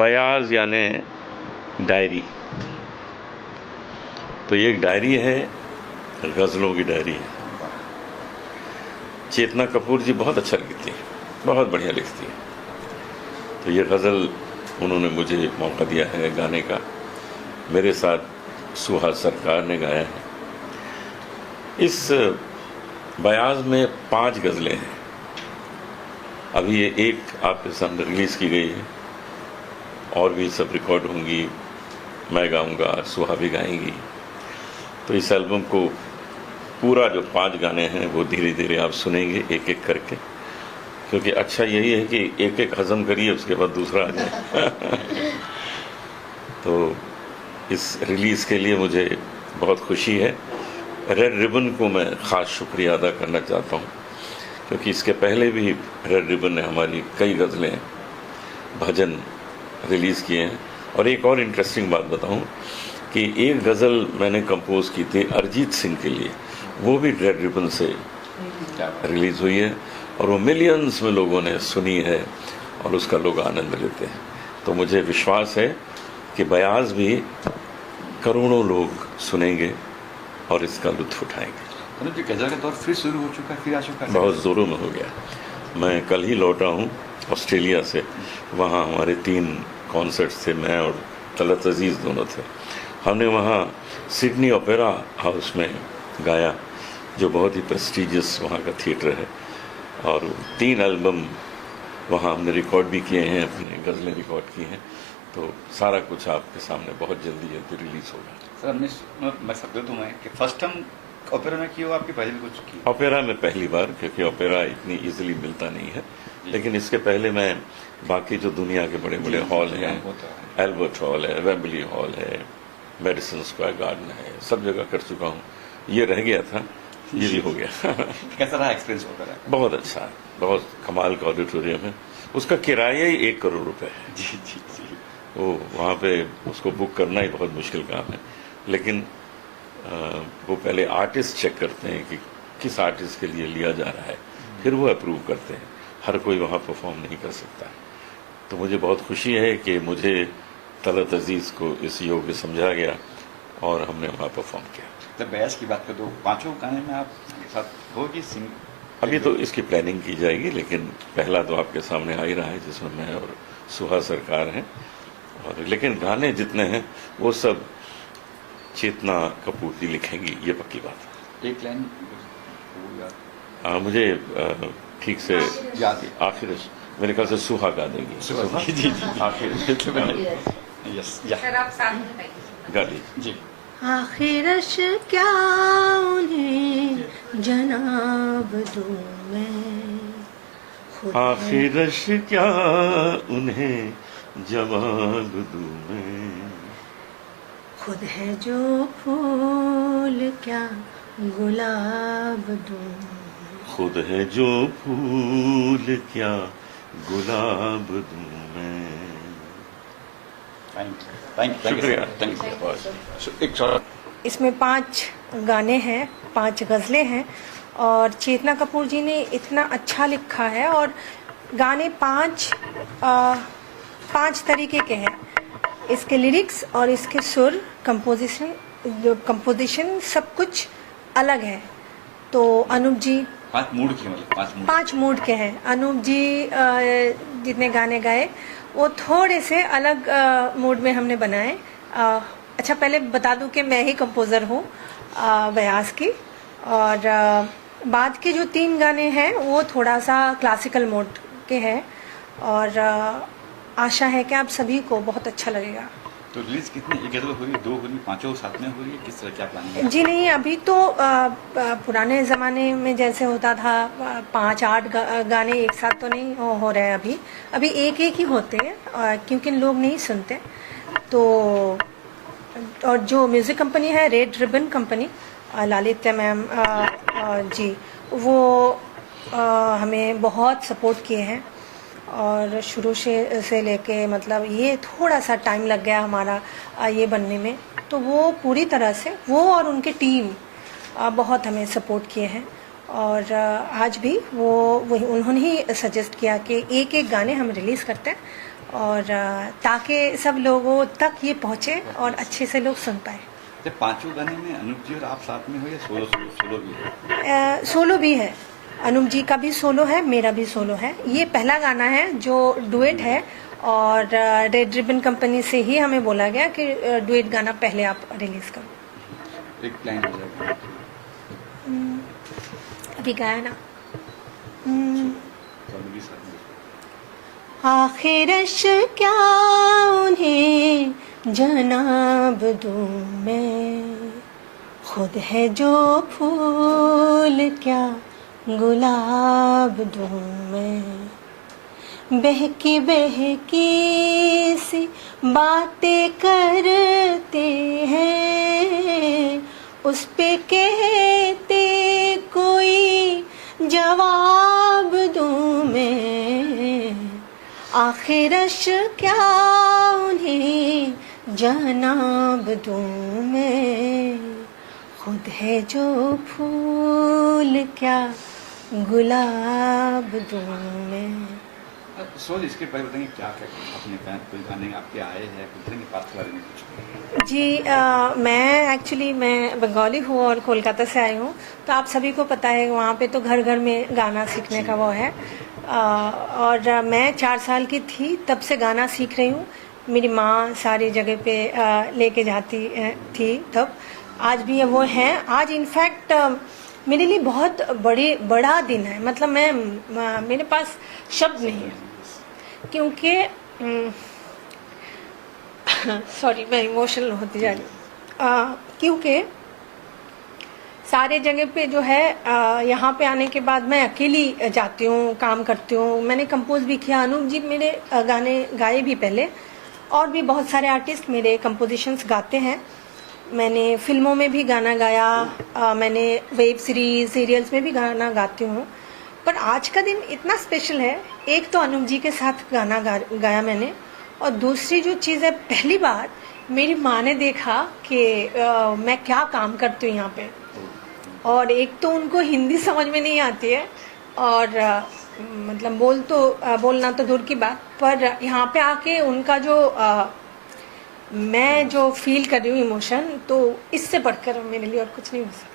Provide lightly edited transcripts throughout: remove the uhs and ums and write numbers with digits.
बयाज यानी डायरी। तो ये एक डायरी है, गज़लों की डायरी है। चेतना कपूर जी बहुत अच्छा लिखती हैं, बहुत बढ़िया लिखती हैं। तो ये गज़ल उन्होंने मुझे मौका दिया है गाने का, मेरे साथ सुहास सरकार ने गाया है। इस बयाज में 5 गज़लें हैं। अभी ये एक आपके सामने रिलीज़ की गई है, और भी सब रिकॉर्ड होंगी, मैं गाऊंगा, सुहा भी गाएंगी। तो इस एल्बम को पूरा जो 5 गाने हैं वो धीरे धीरे आप सुनेंगे एक एक करके, क्योंकि अच्छा यही है कि एक एक हज़म करिए, उसके बाद दूसरा आ जाए। तो इस रिलीज़ के लिए मुझे बहुत खुशी है। रेड रिबन को मैं ख़ास शुक्रिया अदा करना चाहता हूँ, क्योंकि इसके पहले भी रेड रिबन ने हमारी कई गज़लें, भजन रिलीज़ किए हैं। और एक और इंटरेस्टिंग बात बताऊं कि एक गज़ल मैंने कंपोज की थी अरिजीत सिंह के लिए, वो भी रेड रिबन से रिलीज़ हुई है, और वो मिलियंस में लोगों ने सुनी है और उसका लोग आनंद लेते हैं। तो मुझे विश्वास है कि बयाज भी करोड़ों लोग सुनेंगे और इसका लुत्फ़ उठाएंगे। अनुज जी, गज़ल का दौर फिर शुरू हो चुका है, फिर आ चुका है? बहुत ज़ोरों में हो गया। मैं कल ही लौटा हूँ ऑस्ट्रेलिया से। वहाँ हमारे 3 कॉन्सर्ट्स थे, मैं और तलत अजीज़ दोनों थे। हमने वहाँ सिडनी ओपेरा हाउस में गाया, जो बहुत ही प्रेस्टीजियस वहाँ का थिएटर है, और 3 एल्बम वहाँ हमने रिकॉर्ड भी किए हैं, अपने गज़लें रिकॉर्ड की हैं। तो सारा कुछ आपके सामने बहुत जल्दी रिलीज़ होगा। सर, मैं सकता दूँ मैं कि फर्स्ट टाइम ओपेरा में की हो, आपकी पहले भी कुछ की? ओपेरा में पहली बार, क्योंकि ओपेरा इतनी इजीली मिलता नहीं है। लेकिन इसके पहले मैं बाकी जो दुनिया के बड़े बड़े हॉल हैं, एल्बर्ट हॉल है, वेम्बली हॉल है, मेडिसन स्क्वायर गार्डन है, सब जगह कर चुका हूँ। ये रह गया था, ये भी हो गया। कैसा रहा एक्सपीरियंस ओपेरा? बहुत अच्छा, बहुत कमाल का ऑडिटोरियम है। उसका किराया ही 1 करोड़ रुपए है। जी जी जी। वो वहाँ पे उसको बुक करना ही बहुत मुश्किल काम है। लेकिन वो पहले आर्टिस्ट चेक करते हैं कि किस आर्टिस्ट के लिए लिया जा रहा है, फिर वो अप्रूव करते हैं। हर कोई वहाँ परफॉर्म नहीं कर सकता। तो मुझे बहुत खुशी है कि मुझे तलत अजीज़ को इस योग्य समझा गया और हमने वहाँ परफॉर्म किया। जब बयाज की बात कर दो, 5 गाने में आप साथ होगी सिंग? अभी तो इसकी प्लानिंग की जाएगी, लेकिन पहला तो आपके सामने आ ही रहा है, जिसमें मैं और सुहा सरकार हैं। और लेकिन गाने जितने हैं वो सब चेतना कपूर जी लिखेंगी, ये पक्की बात है। एक लाइन मुझे ठीक से याद, आखिर मेरे ख्याल से सुहा गा देंगी। सुहा जी जी आखिर यस गा लीजिए जी। आखिरश क्या उन्हें जनाब दूं मैं, आखिरश क्या उन्हें जवाब दूं मैं, खुद है जो फूल क्या गुलाब दूं, खुद है जो फूल क्या गुलाब दूं मैं। शुक्रिया। इसमें 5 गाने हैं, 5 गज़लें हैं, और चेतना कपूर जी ने इतना अच्छा लिखा है। और गाने 5 तरीके के हैं। इसके लिरिक्स और इसके सुर, कंपोजिशन सब कुछ अलग है। तो अनूप जी 5 मूड की, मतलब 5 मूड के हैं। अनूप जी जितने गाने गाए वो थोड़े से अलग मूड में हमने बनाए। अच्छा, पहले बता दूं कि मैं ही कंपोज़र हूँ बयाज की, और बाद के जो 3 गाने हैं वो थोड़ा सा क्लासिकल मोड के हैं, और आशा है कि आप सभी को बहुत अच्छा लगेगा। तो रिलीज कितनी, 1 गज़ल हो रही है, 2 हो रही है, 5 साथ में हो रही है, किस तरह क्या प्लानिंग है? जी नहीं, अभी तो पुराने ज़माने में जैसे होता था 5-8 गाने एक साथ तो नहीं हो रहे हैं। अभी एक ही होते हैं, क्योंकि लोग नहीं सुनते। तो और जो म्यूज़िक कंपनी है red ribbon company, Lalita ma'am ji, वो हमें बहुत सपोर्ट किए हैं, और शुरू से लेके मतलब ये थोड़ा सा टाइम लग गया हमारा ये बनने में। तो वो पूरी तरह से वो और उनकी टीम बहुत हमें सपोर्ट किए हैं, और आज भी वो वही उन्होंने ही सजेस्ट किया कि एक गाने हम रिलीज़ करते हैं, और ताकि सब लोगों तक ये पहुँचे और अच्छे से लोग सुन पाए। जब पांचों गाने में अनूप जी और आप साथ में हो या सोलो भी है? सोलो भी है, अनूप जी का भी सोलो है, मेरा भी सोलो है। ये पहला गाना है जो डुएट है और रेड रिबन कंपनी से ही हमें बोला गया कि डुएट गाना पहले आप रिलीज करो। एक लाइन हो जाएगा। अभी गाया ना। आखिरश क्या उन्हें जनाब दूं मैं, खुद है जो फूल क्या गुलाब दूं मैं। बहकी बहकी सी बातें करते हैं, उस पे कहते कोई जवाब दूं मैं। आखिरश क्या उन्हें जनाब दूं मैं, खुद है जो फूल क्या गुलाब दूं मैं। सोच इसके पहले बताएंगे क्या क्या अपने कोई गाने आपके आए हैं, बताएंगे पात्र बारे में कुछ? जी मैं बंगाली हूँ और कोलकाता से आई हूँ, तो आप सभी को पता है वहाँ पे तो घर घर में गाना सीखने का वो है। और मैं 4 साल की थी तब से गाना सीख रही हूँ। मेरी माँ सारी जगह पे लेके जाती थी तब, आज भी वो है। आज इनफैक्ट मेरे लिए बहुत बड़ा दिन है, मतलब मेरे पास शब्द नहीं है क्योंकि सॉरी मैं इमोशनल होती जा रही हूँ, क्योंकि सारे जगह पे जो है यहाँ पे आने के बाद मैं अकेली जाती हूँ, काम करती हूँ। मैंने कंपोज भी किया, अनूप जी मेरे गाने गाए भी पहले, और भी बहुत सारे आर्टिस्ट मेरे कंपोजिशंस गाते हैं। मैंने फिल्मों में भी गाना गाया, मैंने वेब सीरीज सीरियल्स में भी गाना गाती हूँ। पर आज का दिन इतना स्पेशल है, एक तो अनूप जी के साथ गाना गाया मैंने, और दूसरी जो चीज़ है, पहली बार मेरी माँ ने देखा कि मैं क्या काम करती हूँ यहाँ पे। और एक तो उनको हिंदी समझ में नहीं आती है, और मतलब बोलना तो दूर की बात, पर यहाँ पे आके उनका जो मैं जो फील कर रही हूँ इमोशन, तो इससे बढ़कर मेरे लिए और कुछ नहीं हो सकता।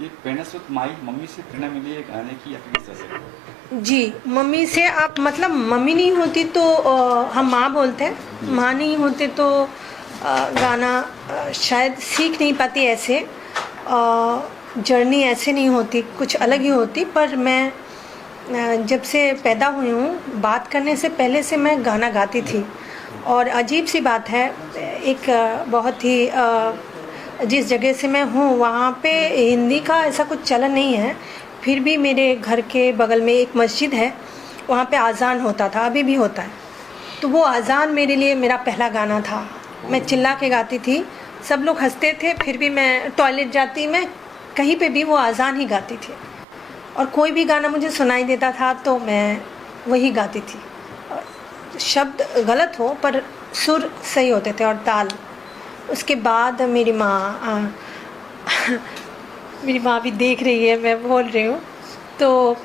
ये प्रेरणा स्रोत माई मम्मी से प्रेरणा मिली है गाने की या किस तरह से? जी, मम्मी से। आप मतलब मम्मी नहीं होती तो हम माँ बोलते हैं, माँ नहीं होते तो गाना शायद सीख नहीं पाती, ऐसे जर्नी ऐसे नहीं होती, कुछ अलग ही होती। पर मैं जब से पैदा हुई हूँ, बात करने से पहले से मैं गाना गाती थी। और अजीब सी बात है, एक बहुत ही जिस जगह से मैं हूँ वहाँ पे हिंदी का ऐसा कुछ चलन नहीं है, फिर भी मेरे घर के बगल में एक मस्जिद है, वहाँ पे आज़ान होता था, अभी भी होता है। तो वो आज़ान मेरे लिए मेरा पहला गाना था। मैं चिल्ला के गाती थी, सब लोग हंसते थे, फिर भी मैं टॉयलेट जाती, मैं कहीं पे भी वो आज़ान ही गाती थी। और कोई भी गाना मुझे सुनाई देता था तो मैं वही गाती थी। शब्द गलत हो पर सुर सही होते थे और ताल। उसके बाद मेरी माँ भी देख रही है, मैं बोल रही हूँ तो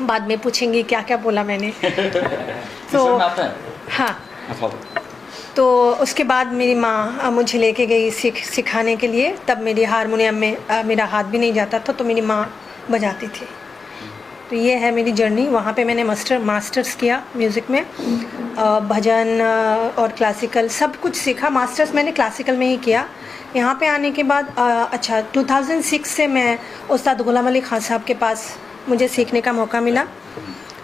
बाद में पूछेंगी क्या क्या बोला मैंने। तो हाँ, तो उसके बाद मेरी माँ मुझे लेके गई सिखाने के लिए। तब मेरी हारमोनियम में मेरा हाथ भी नहीं जाता था, तो मेरी माँ बजाती थी। तो ये है मेरी जर्नी। वहाँ पे मैंने मास्टर्स किया म्यूज़िक में, भजन और क्लासिकल सब कुछ सीखा। मास्टर्स मैंने क्लासिकल में ही किया। यहाँ पे आने के बाद 2006 से मैं उस्ताद गुलाम अली खान साहब के पास मुझे सीखने का मौका मिला।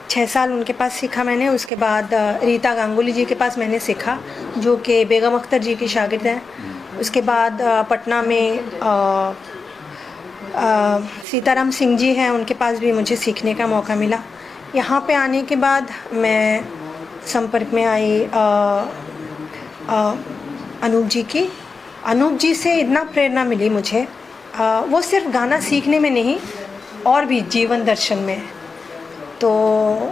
6 साल उनके पास सीखा मैंने। उसके बाद रीता गांगुली जी के पास मैंने सीखा, जो कि बेगम अख्तर जी की शागिर्द हैं। उसके बाद पटना में सीताराम सिंह जी हैं, उनके पास भी मुझे सीखने का मौका मिला। यहाँ पे आने के बाद मैं संपर्क में आई अनूप जी की। अनूप जी से इतना प्रेरणा मिली मुझे, वो सिर्फ गाना सीखने में नहीं और भी जीवन दर्शन में। तो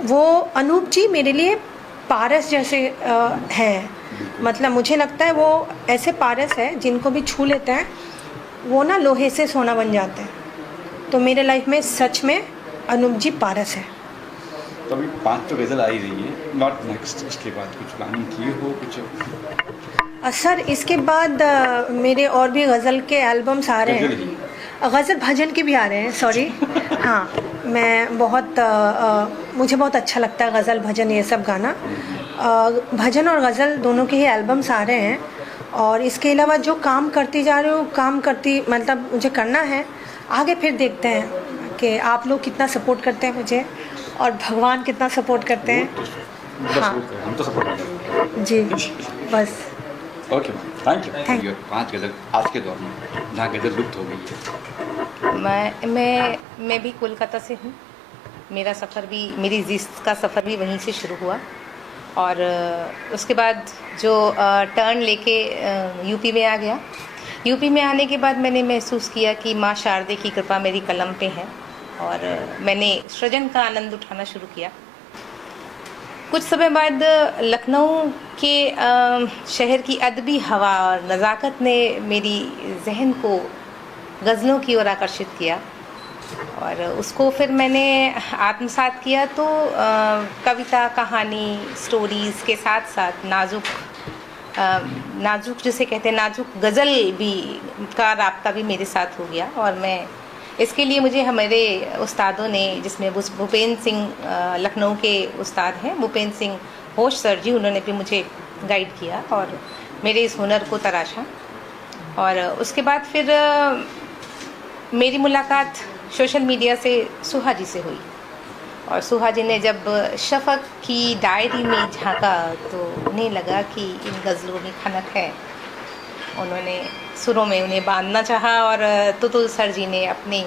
वो अनूप जी मेरे लिए पारस जैसे हैं। मतलब मुझे लगता है वो ऐसे पारस है जिनको भी छू लेते हैं वो ना लोहे से सोना बन जाते हैं। तो मेरे लाइफ में सच में अनूप जी पारस है। तो अभी 5 तो गज़ल आ ही रही है, नॉट नेक्स्ट, इसके बाद कुछ प्लानिंग की हो कुछ? सर इसके बाद मेरे और भी गज़ल के एल्बम्स आ रहे हैं, गज़ल भजन के भी आ रहे हैं, सॉरी। हाँ, मैं बहुत मुझे बहुत अच्छा लगता है गज़ल भजन ये सब गाना। भजन और गज़ल दोनों के ही एल्बम्स आ रहे हैं, और इसके अलावा जो काम करती जा रही हूँ, काम करती मतलब मुझे करना है आगे, फिर देखते हैं कि आप लोग कितना सपोर्ट करते हैं मुझे और भगवान कितना सपोर्ट करते हैं। हाँ, हम तो सपोर्ट करेंगे जी, बस। Okay, thank you. Thank ये 5 गज़ल आज के दौर में जहाँ गज़ल लुप्त हो गई है। मैं भी कोलकाता से हूँ। मेरा सफ़र भी, मेरी ज़िस्त का सफ़र भी वहीं से शुरू हुआ, और उसके बाद जो टर्न लेके यूपी में आ गया। यूपी में आने के बाद मैंने महसूस किया कि माँ शारदे की कृपा मेरी कलम पे है, और मैंने सृजन का आनंद उठाना शुरू किया। कुछ समय बाद लखनऊ के शहर की अदबी हवा और नज़ाकत ने मेरी जहन को गज़लों की ओर आकर्षित किया, और उसको फिर मैंने आत्मसात किया। तो कविता, कहानी, स्टोरीज़ के साथ साथ नाजुक जिसे कहते हैं नाजुक गज़ल भी का राब्ता भी मेरे साथ हो गया। और मैं इसके लिए मुझे हमारे उस्तादों ने, जिसमें भूपेंद्र सिंह लखनऊ के उस्ताद हैं, भूपेंद्र सिंह होश सर जी, उन्होंने भी मुझे गाइड किया और मेरे इस हुनर को तराशा। और उसके बाद फिर मेरी मुलाकात सोशल मीडिया से सुहा जी से हुई, और सुहा जी ने जब शफक की डायरी में झांका तो उन्हें लगा कि इन गज़लों में खनक है। उन्होंने सुरों में उन्हें बांधना चाहा, और तुतुल सर जी ने अपने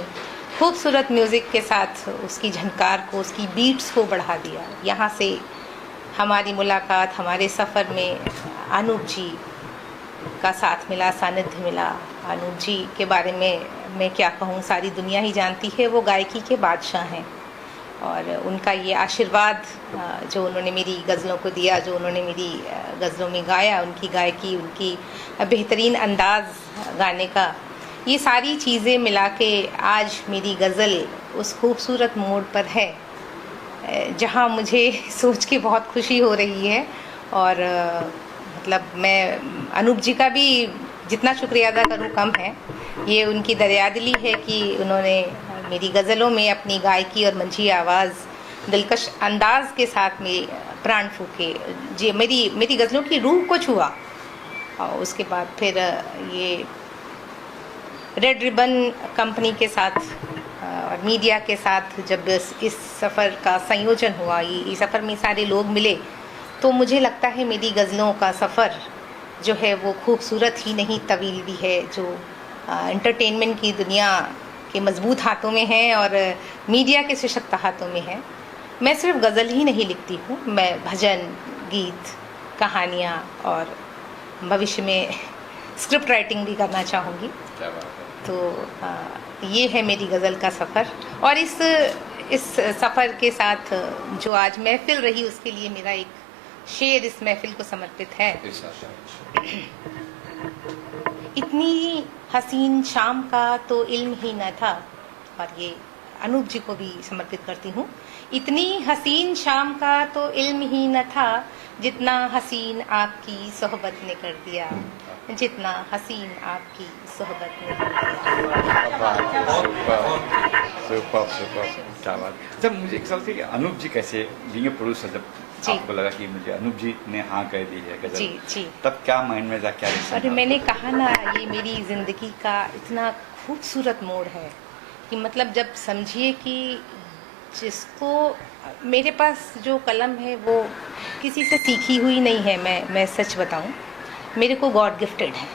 खूबसूरत म्यूज़िक के साथ उसकी झनकार को, उसकी बीट्स को बढ़ा दिया। यहाँ से हमारी मुलाकात, हमारे सफ़र में अनूप जी का साथ मिला, सानिध्य मिला। अनूप जी के बारे में मैं क्या कहूँ, सारी दुनिया ही जानती है, वो गायकी के बादशाह हैं। और उनका ये आशीर्वाद जो उन्होंने मेरी गज़लों को दिया, जो उन्होंने मेरी गज़लों में गाया, उनकी गायकी, उनकी बेहतरीन अंदाज़ गाने का, ये सारी चीज़ें मिला के आज मेरी गज़ल उस खूबसूरत मोड़ पर है जहाँ मुझे सोच के बहुत खुशी हो रही है। और मतलब मैं अनूप जी का भी जितना शुक्रिया अदा करूँ कम है। ये उनकी दरियादिली है कि उन्होंने मेरी गज़लों में अपनी गायकी और मंझी आवाज़, दिलकश अंदाज के साथ में प्राण फूके, जी मेरी गज़लों की रूह को छुआ। और उसके बाद फिर ये रेड रिबन कंपनी के साथ और मीडिया के साथ जब इस सफ़र का संयोजन हुआ, ये सफ़र में सारे लोग मिले, तो मुझे लगता है मेरी गज़लों का सफ़र जो है वो खूबसूरत ही नहीं, तवील भी है, जो एंटरटेनमेंट की दुनिया के मजबूत हाथों में है और मीडिया के सशक्त हाथों में है। मैं सिर्फ गज़ल ही नहीं लिखती हूँ, मैं भजन, गीत, कहानियाँ और भविष्य में स्क्रिप्ट राइटिंग भी करना चाहूँगी। क्या बात है। तो ये है मेरी गज़ल का सफ़र। और इस सफ़र के साथ जो आज महफिल रही, उसके लिए मेरा एक शेर इस महफिल को समर्पित है। इतनी हसीन शाम का तो इल्म ही न था, और ये अनूप जी को भी समर्पित करती हूँ। इतनी हसीन शाम का तो इल्म ही न था, जितना हसीन आपकी सोहबत ने कर दिया, जितना हसीन आपकी सोहबत ने कर दिया। सुपर, क्या बात। जब मुझे एक सवाल था कि अनूप जी कैसे, बीइंग ए प्रोड्यूसर, जब आपको लगा कि मुझे अनूप जी ने हाँ कह दी है गज़ल, जी, तब क्या माइंड में था, क्या रिएक्शन? अरे मैंने कहा ना, ये मेरी ज़िंदगी का इतना खूबसूरत मोड़ है कि मतलब जब समझिए कि जिसको, मेरे पास जो कलम है वो किसी से सीखी हुई नहीं है। मैं सच बताऊं, मेरे को गॉड गिफ्टेड है।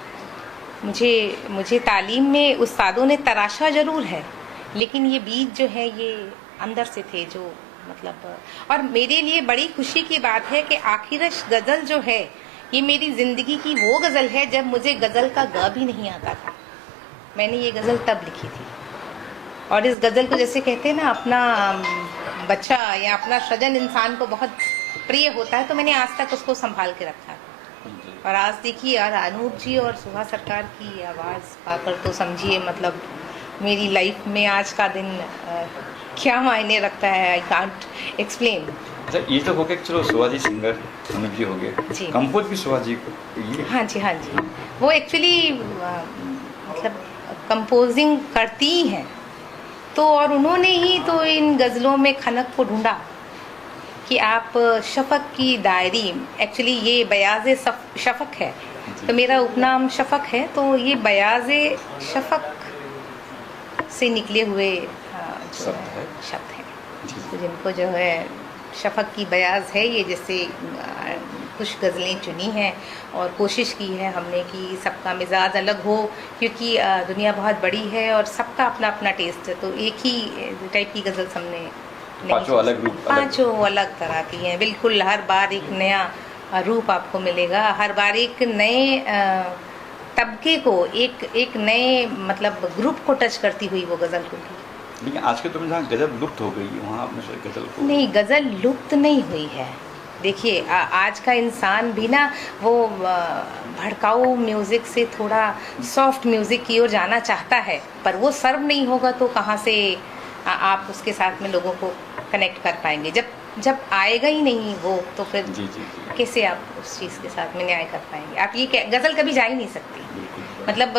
मुझे तालीम में उस्तादों ने तराशा ज़रूर है, लेकिन ये बीज जो है ये अंदर से थे, जो मतलब। और मेरे लिए बड़ी खुशी की बात है कि आखिरश गज़ल जो है ये मेरी ज़िंदगी की वो गज़ल है जब मुझे गज़ल का ग भी नहीं आता था। मैंने ये गज़ल तब लिखी थी, और इस गज़ल को जैसे कहते हैं ना, अपना बच्चा या अपना सजन इंसान को बहुत प्रिय होता है, तो मैंने आज तक उसको संभाल के रखा। और आज देखिए यार, अनूप जी और सुहा सरकार की आवाज़ पाकर तो समझिए मतलब मेरी लाइफ में आज का दिन क्या मायने रखता है। I can't explain. अच्छा, ये तो हो गया, चलो शिवाजी सिंगर अनुप जी हो जी। गए, कंपोज भी शिवाजी ये। हाँ जी, हाँ जी। वो एक्चुअली मतलब कंपोजिंग करती ही हैं, तो और उन्होंने ही तो इन गज़लों में खनक को ढूंढा कि आप शफ़क़ की डायरी, एक्चुअली ये बयाज़े शफ़क़ है, तो मेरा उपनाम शफ़क़ है, तो ये बयाज़े शफ़क़ से निकले हुए शब्द हैं, तो जिनको जो है शफ़क़ की बयाज़ है, ये जैसे कुछ गज़लें चुनी हैं और कोशिश की है हमने कि सबका मिजाज अलग हो, क्योंकि दुनिया बहुत बड़ी है और सबका अपना अपना टेस्ट है, तो एक ही टाइप की गज़ल हमने पांचों अलग रूप, पांचों अलग तरह की हैं, बिल्कुल हर बार एक नया रूप आपको मिलेगा, हर बार एक नए तबके को, एक नए मतलब ग्रुप को टच करती हुई वो गज़ल होगी। लेकिन आज के दौर में जहाँ गज़ल लुप्त हो गई, वहाँ आपने गज़ल को नहीं, गज़ल लुप्त नहीं हुई है। देखिए आज का इंसान भी ना वो भड़काऊ म्यूज़िक से थोड़ा सॉफ्ट म्यूज़िक की ओर जाना चाहता है, पर वो सर्व नहीं होगा तो कहाँ से आप उसके साथ में लोगों को कनेक्ट कर पाएंगे। जब आएगा ही नहीं वो, तो फिर जी। कैसे आप उस चीज़ के साथ में न्याय कर पाएंगे। आप ये गज़ल कभी जा ही नहीं सकती। मतलब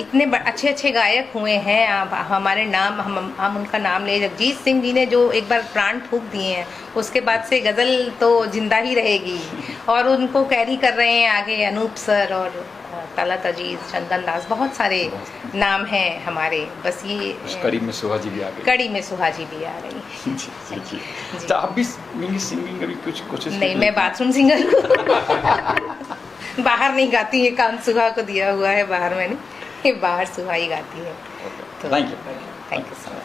इतने अच्छे अच्छे गायक हुए हैं, हमारे नाम हम उनका नाम ले, जगजीत सिंह जी ने जो एक बार प्राण फूंक दिए हैं, उसके बाद से गज़ल तो जिंदा ही रहेगी, और उनको कैरी कर रहे हैं आगे अनूप सर और तलत अजीज, चंदन दास, बहुत सारे नाम हैं हमारे। बस ये कड़ी में सुहाजी भी आ गई, कड़ी में सुहाजी भी आ रही। जी। तो आप भी सिंगिंग कभी कुछ कोशिश? नहीं, मैं बाथरूम सिंगर बाहर नहीं गाती, ये काम सुहा को दिया हुआ है, बाहर मैंने, बाहर सुहा ही गाती है। Thank you so much.